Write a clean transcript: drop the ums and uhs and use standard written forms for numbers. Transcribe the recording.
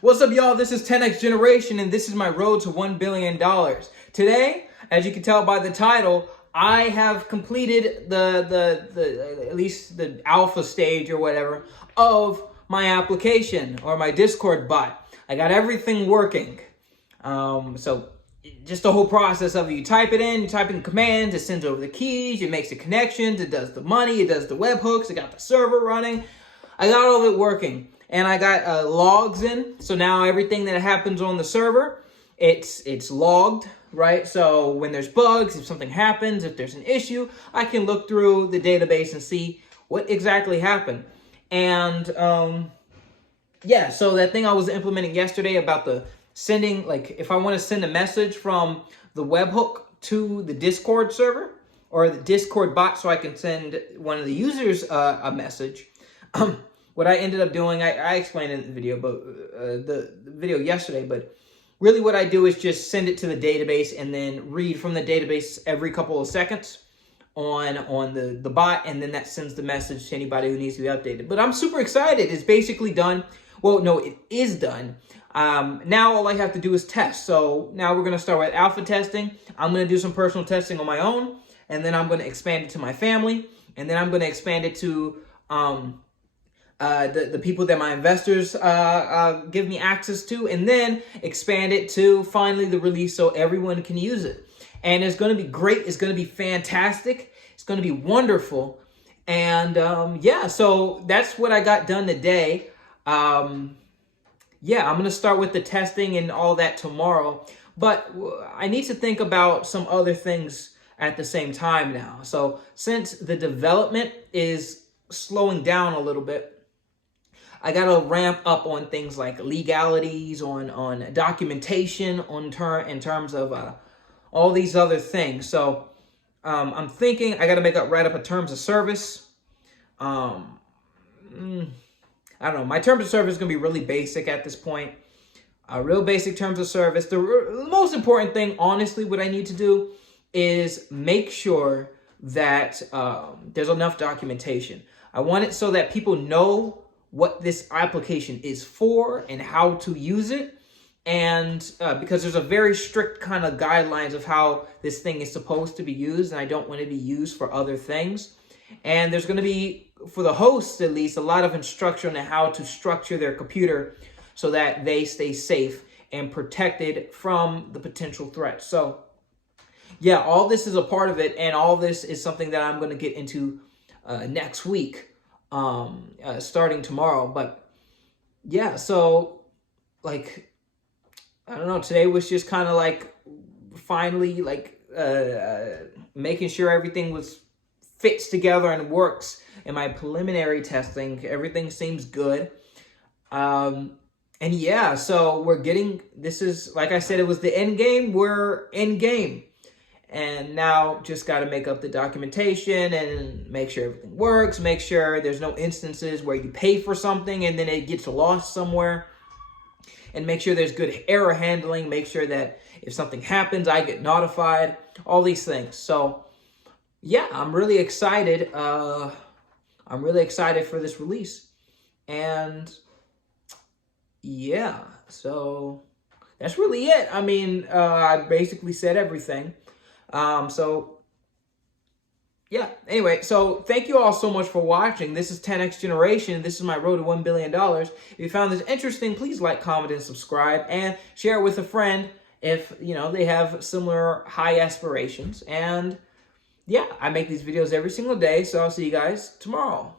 What's up, y'all? This is 10X Generation, and this is my road to $1 billion. Today, as you can tell by the title, I have completed the at least the alpha stage or whatever of my application or my Discord bot. I got everything working. So just the whole process of it, you type it in, you type in commands, it sends over the keys, it makes the connections, it does the money, it does the webhooks, it got the server running. I got all of it working. And I got logs in, so now everything that happens on the server, it's logged, right? So when there's bugs, if something happens, if there's an issue, I can look through the database and see what exactly happened. And yeah, so that thing I was implementing yesterday about the sending, like if I want to send a message from the webhook to the Discord server or the Discord bot so I can send one of the users a message. What I ended up doing, I explained in the video, but the video yesterday, but really what I do is just send it to the database and then read from the database every couple of seconds on the bot, and then that sends the message to anybody who needs to be updated. But I'm super excited. It's basically done. Well, no, it is done. Now all I have to do is test. So now we're going to start with alpha testing. I'm going to do some personal testing on my own, and then I'm going to expand it to my family, and then I'm going to expand it to the people that my investors give me access to, and then expand it to finally the release so everyone can use it. And it's going to be great. It's going to be fantastic. It's going to be wonderful. And yeah, so that's what I got done today. Yeah, I'm going to start with the testing and all that tomorrow. But I need to think about some other things at the same time now. So since the development is slowing down a little bit, I got to ramp up on things like legalities, on documentation, in terms of all these other things. So I'm thinking I got to write up a terms of service. I don't know. My terms of service is going to be really basic at this point. Real basic terms of service. The most important thing, honestly, what I need to do is make sure that there's enough documentation. I want it so that people know what this application is for and how to use it. And because there's a very strict kind of guidelines of how this thing is supposed to be used, and I don't want it to be used for other things. And there's going to be, for the hosts at least, a lot of instruction on how to structure their computer so that they stay safe and protected from the potential threats. So yeah, all this is a part of it, and all this is something that I'm going to get into next week. Starting tomorrow. But yeah, so like I don't know, today was just kind of like finally like making sure everything fits together and works. In my preliminary testing, everything seems good. And yeah, so this is, like I said, it was the end game. We're in game. And now just got to make up the documentation and make sure everything works, make sure there's no instances where you pay for something and then it gets lost somewhere, and make sure there's good error handling, make sure that if something happens, I get notified, all these things. So yeah, I'm really excited. I'm really excited for this release. And yeah, so that's really it. I mean, I basically said everything. So yeah, anyway, so thank you all so much for watching. This is 10X Generation. This is my road to $1 billion. If you found this interesting, please like, comment, and subscribe, and share it with a friend if, you know, they have similar high aspirations. And yeah, I make these videos every single day, so I'll see you guys tomorrow.